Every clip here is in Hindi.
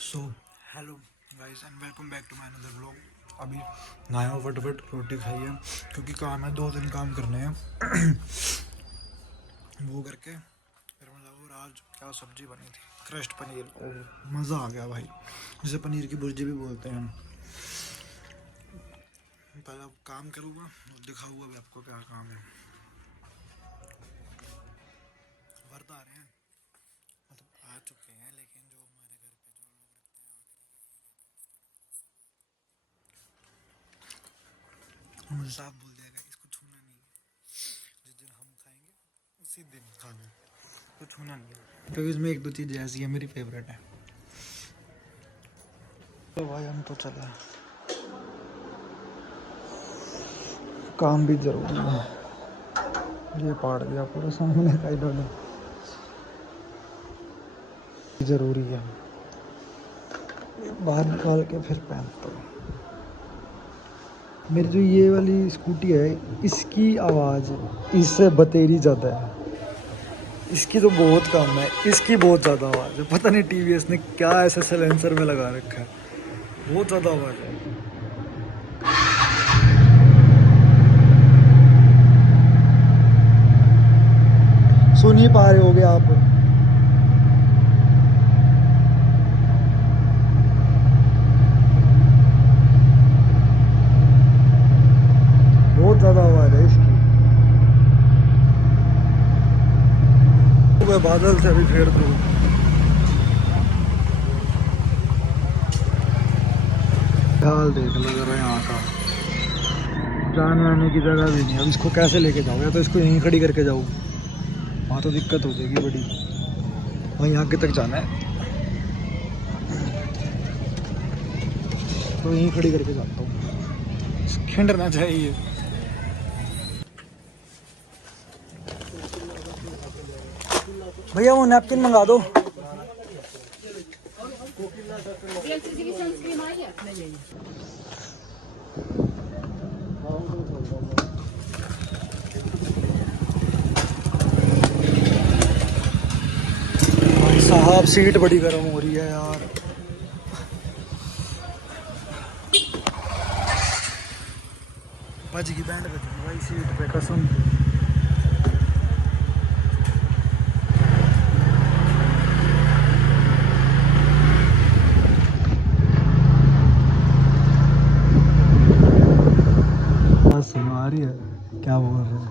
So hello guys and welcome back to my another vlog. अभी नहाया हूँ, फटाफट रोटी खाई है क्योंकि काम है, 2 दिन काम करने हैं। वो करके फिर मतलब और आज क्या सब्जी बनी थी, क्रश्ड पनीर। ओह मज़ा आ गया भाई, जिसे पनीर की भुर्जी भी बोलते हैं। पहले अब काम करूँगा और दिखाऊँगा भी आपको क्या काम है। वर्त आ रहे हैं, मतलब आ चुके हैं, लेकिन जो हमारे घर पे जो लोग रखते हैं मुझे साफ बोल दिया गया इसको छूना नहीं है। जिस दिन हम खाएंगे उसी दिन खाना है, तो छूना नहीं है क्योंकि इसमें 1-2 चीज़ें ऐसी है मेरी फेवरेट है। तो भाई हम तो चले, काम भी जरूरी है। ये पाड़ दिया पूरे सामने का, इन्होंने जरूरी है, ये बाहर निकाल के फिर पहनता हूँ। मेरी जो ये वाली स्कूटी है, इसकी आवाज़ इससे बतेरी ज़्यादा है। इसकी तो बहुत कम है, इसकी बहुत ज़्यादा आवाज़ है। पता नहीं टीवीएस ने क्या ऐसे साइलेंसर में लगा रखा है, बहुत ज़्यादा आवाज़ है। सुन ही पा रहे होगे आप। बहुत ज़्यादा आवाज़ है इसकी। मैं बादल से अभी फेर दूँ, हाल देख लो जरा यहाँ का। जाने आने की जगह भी नहीं। अब इसको कैसे लेके जाऊँ, या तो इसको यहीं खड़ी करके जाऊँ, वहाँ तो दिक्कत हो जाएगी बड़ी। वहीं आगे तक जाना है तो यहीं खड़ी करके जाता हूँ, खिंडना चाहिए। भैया वो नैपकिन मंगा दो। भाई साहब सीट बड़ी गर्म हो रही है यार। बज गई, बैंड बज गई भाई सीट पे, कसम। बस सुनो आ रही है, क्या बोल रहे हैं।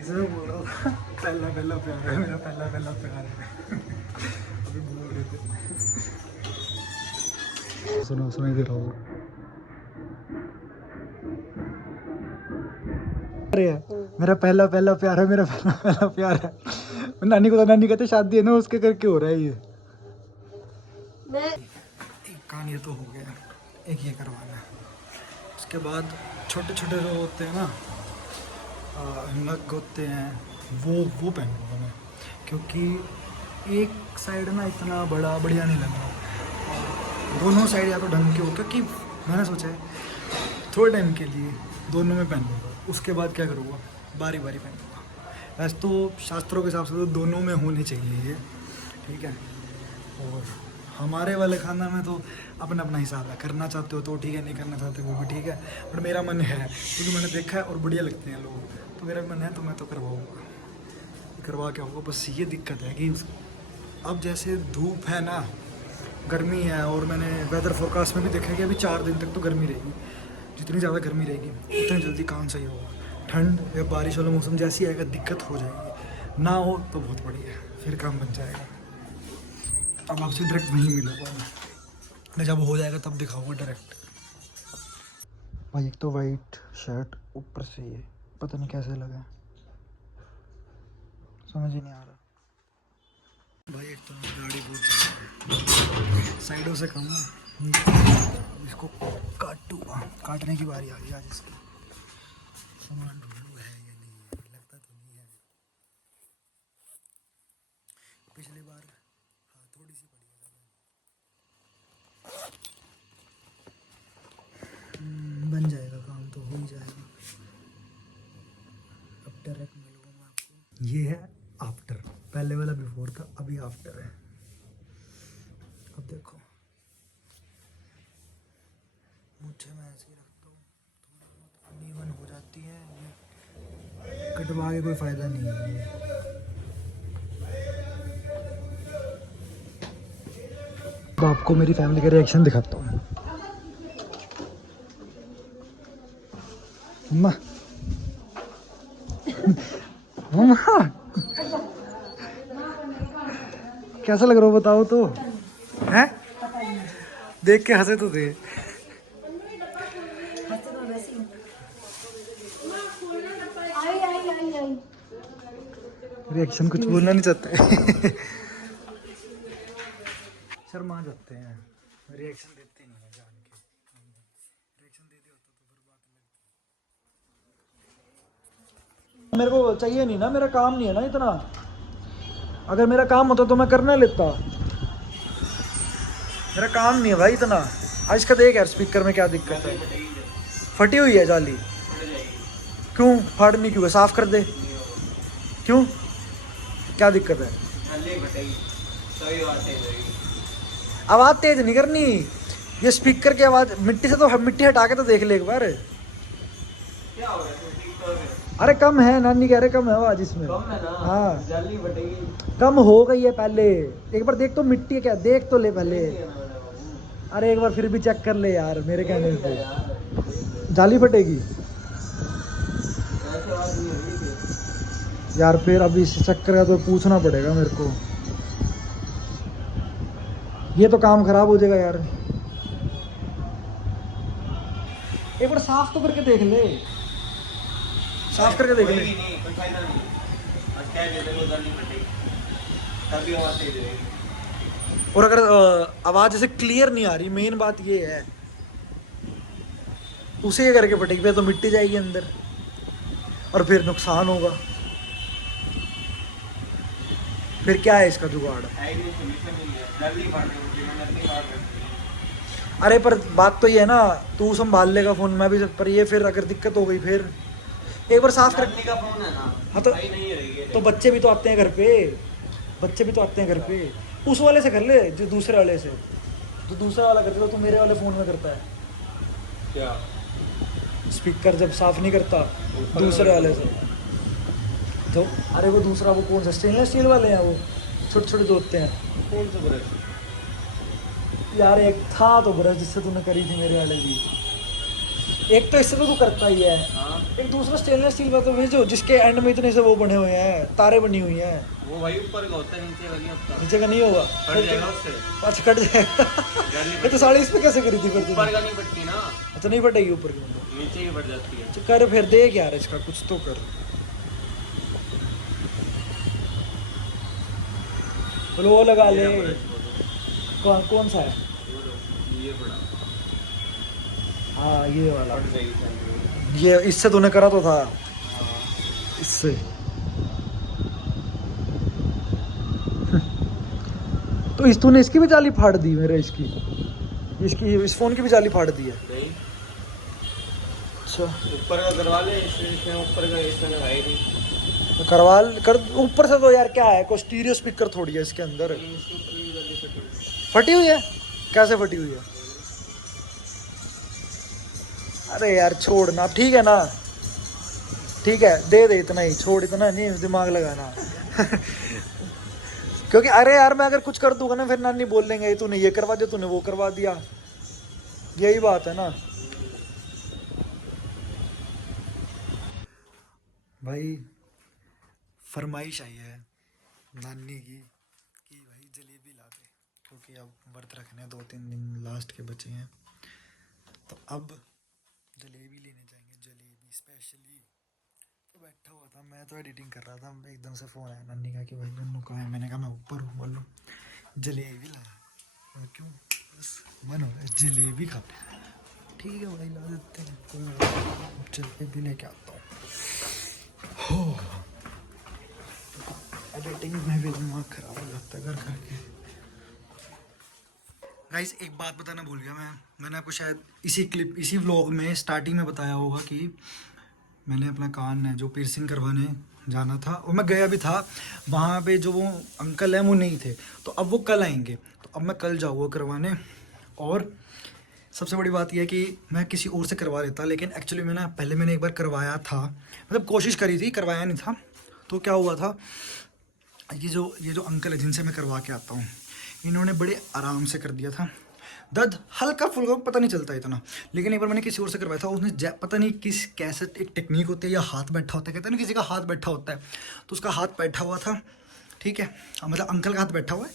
इसमें बोल रहा था पहला पहला प्यार है मेरा, पहला पहला प्यार है। अभी बोल रहे थे, सुनो सुनो इधर आओ। अरे मेरा पहला पहला प्यार है, मेरा पहला पहला प्यार है। नानी को तो नानी कहते शादी है ना उसके करके हो रहा है ये। एक कान ये तो हो गया, एक ये करवाना है। उसके बाद छोटे छोटे जो होते हैं ना, नग होते हैं, वो पहनूंगा मैं, क्योंकि एक साइड ना इतना बड़ा बढ़िया नहीं लग रहा। दोनों साइड या तो ढंग के हो, क्योंकि मैंने सोचा है थोड़े टाइम के लिए दोनों में पहनूंगा, उसके बाद क्या करूँगा, बारी बारी पहनूंगा। वैसे तो शास्त्रों के हिसाब से तो दोनों में होने चाहिए ये, ठीक है। और हमारे वाले खाना में तो अपना अपना हिसाब है, करना चाहते हो तो ठीक है, नहीं करना चाहते वो भी ठीक है। बट मेरा मन है, क्योंकि मैंने देखा है और बढ़िया लगते हैं लोग, तो मेरा मन है तो मैं तो करवाऊँगा, करवा के आऊँगा। बस ये दिक्कत है कि अब जैसे धूप है ना, गर्मी है, और मैंने वेदर फोरकास्ट में भी देखा है कि अभी 4 दिन तक तो गर्मी रहेगी। जितनी ज़्यादा गर्मी रहेगी उतनी जल्दी काम सही होगा। ठंड या बारिश वाला मौसम जैसी आएगा दिक्कत हो जाएगी, ना हो तो बहुत बढ़िया है, फिर काम बन जाएगा। अब आपसे डायरेक्ट वहीं मिलूंगा मैं, जब हो जाएगा तब दिखाऊंगा डायरेक्ट। भाई एक तो वाइट शर्ट, ऊपर से ये पता नहीं कैसे लगा, समझ ही नहीं आ रहा। भाई एक तो गाड़ी बहुत साइडों से कम है, इसको काटने की बारी आ गई आज इसकी। सामान ढूंढूं है या नहीं है, लगता तो नहीं है। पिछली बार हाँ थोड़ी सी पड़ी है, ज़्यादा बन जाएगा, काम तो हो ही जाएगा। डायरेक्ट मिलूंगा मैं आपको। ये है आफ्टर, पहले वाला बिफोर था, अभी आफ्टर है। अब देखो मुझे मैं ऐसे ही रखता हूँ, थोड़ी बहुत अनइवन हो जाती है, ये कटवा के कोई फ़ायदा नहीं है ये। तो आपको मेरी फैमिली का रिएक्शन दिखाता हूँ। मम्मा मम्मा कैसा लग रहा हो बताओ तो, हैं? देख के हंसे तो थे। रिएक्शन कुछ बोलना नहीं चाहते। शर्मा जाते हैं, रिएक्शन देते नहीं है जान के। रिएक्शन दे दिया होता तो फिर बात अलग। मेरे को चाहिए नहीं ना, मेरा काम नहीं है ना इतना। अगर मेरा काम होता तो मैं करना लेता, मेरा काम नहीं है भाई इतना। आज इसका देख यार स्पीकर में क्या दिक्कत है, फटी हुई है जाली। क्यों फाड़नी, क्यों है, साफ कर दे। क्यों, क्या दिक्कत है? आवाज तेज नहीं करनी, ये स्पीकर की आवाज। मिट्टी से तो मिट्टी हटा के तो देख ले एक बार। अरे कम है, नानी कह रहे कम है आवाज इसमें। कम है ना? हाँ जाली फटेगी। कम हो गई है पहले, एक बार देख तो मिट्टी है क्या, देख तो ले पहले। अरे एक बार फिर भी चेक कर ले यार, मेरे कहने से जाली फटेगी यार। फिर अभी इस चक्कर का तो पूछना पड़ेगा मेरे को, ये तो काम खराब हो जाएगा यार। एक बार साफ तो करके देख ले, साफ करके देख ले। और अगर आवाज जैसे क्लियर नहीं आ रही, मेन बात ये है, उसे ये करके फटेगी, फिर तो मिट्टी जाएगी अंदर और फिर नुकसान होगा। फिर क्या है इसका जुगाड़? अरे पर बात तो ये है ना, तू संभाल लेगा फोन, मैं भी, पर ये फिर अगर दिक्कत हो गई फिर एक बार साफ कर का फोन है ना। हाँ तो बच्चे भी तो आते हैं घर पे, बच्चे भी तो आते हैं घर पे। उस वाले से कर ले, जो दूसरे वाले से, जो दूसरा वाला करते तो मेरे वाले फोन में करता है क्या? स्पीकर जब साफ नहीं करता दूसरे वाले से तो। अरे वो दूसरा, वो कौन सा स्टेनलेस स्टील वाले हैं, वो छोटे छोटे जो होते हैं। कौन सा ब्रश यार? एक था तो ब्रश जिससे तूने करी थी मेरे वाले की, एक तो इससे तो तू करता ही है। हाँ? एक दूसरा स्टेनलेस स्टील का तो जो जिसके एंड में इतने से वो बने हुए हैं, तारे बनी हुई हैं। वो भाई ऊपर का होता है, नीचे का नहीं होता। नीचे का नहीं होगा, कट जाएगा उससे। अच्छा कट जाएगा। ये तो साड़ी इस पे कैसे करी थी फिर? ऊपर का नहीं फटती ना। अच्छा नहीं फटेगी ऊपर की, नीचे ही फट जाती है। अच्छा कर फिर देख यार, इसका कुछ तो कर। बोलो वो लगा ले। कौन सा है? ये बड़ा। हाँ ये वाला, ये इससे तूने करा तो था। इससे तो इस तूने इसकी भी जाली फाड़ दी मेरे, इसकी इस फोन की भी जाली फाड़ दी है। अच्छा ऊपर का करवा ले, इसमें ऊपर का इसमें लगाई नहीं तो करवा कर ऊपर से। तो यार क्या है, कोई स्टीरियो स्पीकर थोड़ी है इसके अंदर। फटी हुई है? कैसे फटी हुई है? अरे यार छोड़ ना, ठीक है ना, ठीक है दे दे, इतना ही छोड़, इतना नहीं दिमाग लगाना। क्योंकि अरे यार मैं अगर कुछ कर दूंगा ना, फिर नानी बोल देंगे तूने ये करवा दिया, तूने वो करवा दिया, यही बात है ना भाई। फरमाइश आई है नानी की कि भाई जलेबी ला दे, क्योंकि अब व्रत रखने 2-3 दिन लास्ट के बचे हैं, तो अब जलेबी लेने जाएंगे, जलेबी स्पेशली। तो बैठा हुआ था मैं, तो एडिटिंग कर रहा था, एकदम से फ़ोन आया नानी का कि भाई नन्नू कहाँ है। मैंने कहा मैं ऊपर हूँ। बोलो जलेबी ला, क्यों? बस मन हो रहा है जलेबी खा। ठीक है भाई ला देते हैं, कोई जलेबी लेके आता हूँ। एडिटिंग में भी दिमाग खराब हो जाता है घर करके। गाइस एक बात बताना भूल गया मैंने आपको शायद इसी व्लॉग में स्टार्टिंग में बताया होगा कि मैंने अपना कान जो पियर्सिंग करवाने जाना था, और मैं गया भी था वहाँ पे। जो वो अंकल हैं वो नहीं थे, तो अब वो कल आएंगे, तो अब मैं कल जाऊँगा करवाने। और सबसे बड़ी बात यह है कि मैं किसी और से करवा लेता, लेकिन एक्चुअली मैं ना पहले मैंने एक बार करवाया था, मतलब कोशिश करी थी, करवाया नहीं था। तो क्या हुआ था, ये जो अंकल है जिनसे मैं करवा के आता हूँ, इन्होंने बड़े आराम से कर दिया था। दर्द हल्का फुल्का पता नहीं चलता इतना, लेकिन एक बार मैंने किसी और से करवाया था, उसने पता नहीं किस कैसे एक टेक्निक होती है या हाथ बैठा होता है, कहते हैं ना किसी का हाथ बैठा होता है, तो उसका हाथ बैठा हुआ था, ठीक है, मतलब अंकल का हाथ बैठा हुआ है,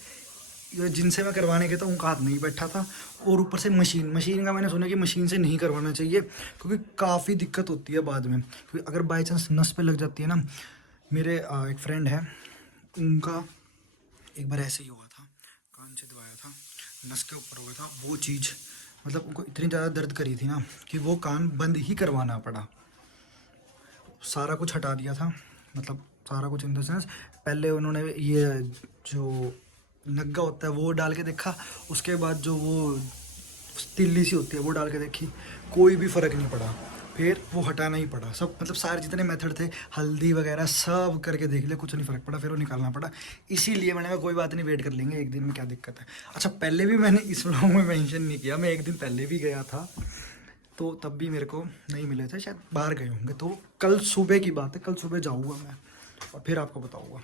ये जिनसे मैं करवाने गया था उनका हाथ नहीं बैठा था। और ऊपर से मशीन का मैंने सुना कि मशीन से नहीं करवाना चाहिए, क्योंकि काफ़ी दिक्कत होती है बाद में, क्योंकि अगर बाई चांस नस पे लग जाती है ना। मेरे एक फ्रेंड है, उनका एक बार ऐसे ही हुआ था, कान से दबाया था, नस के ऊपर हुआ था वो चीज़, मतलब उनको इतनी ज़्यादा दर्द करी थी ना कि वो कान बंद ही करवाना पड़ा। सारा कुछ हटा दिया था, मतलब सारा कुछ इन द सेंस, पहले उन्होंने ये जो नग्गा होता है वो डाल के देखा, उसके बाद जो वो तिल्ली सी होती है वो डाल के देखी, कोई भी फ़र्क नहीं पड़ा। फिर वो हटाना ही पड़ा सब, मतलब सारे जितने मेथड थे, हल्दी वगैरह सब करके देख लिया, कुछ नहीं फ़र्क पड़ा, फिर वो निकालना पड़ा। इसीलिए मैंने कहा कोई बात नहीं, वेट कर लेंगे एक दिन में, क्या दिक्कत है। अच्छा, पहले भी मैंने इस व्लॉग में मेंशन नहीं किया, मैं एक दिन पहले भी गया था, तो तब भी मेरे को नहीं मिले थे, शायद बाहर गए होंगे। तो कल सुबह की बात है, कल सुबह जाऊँगा मैं और फिर आपको बताऊँगा।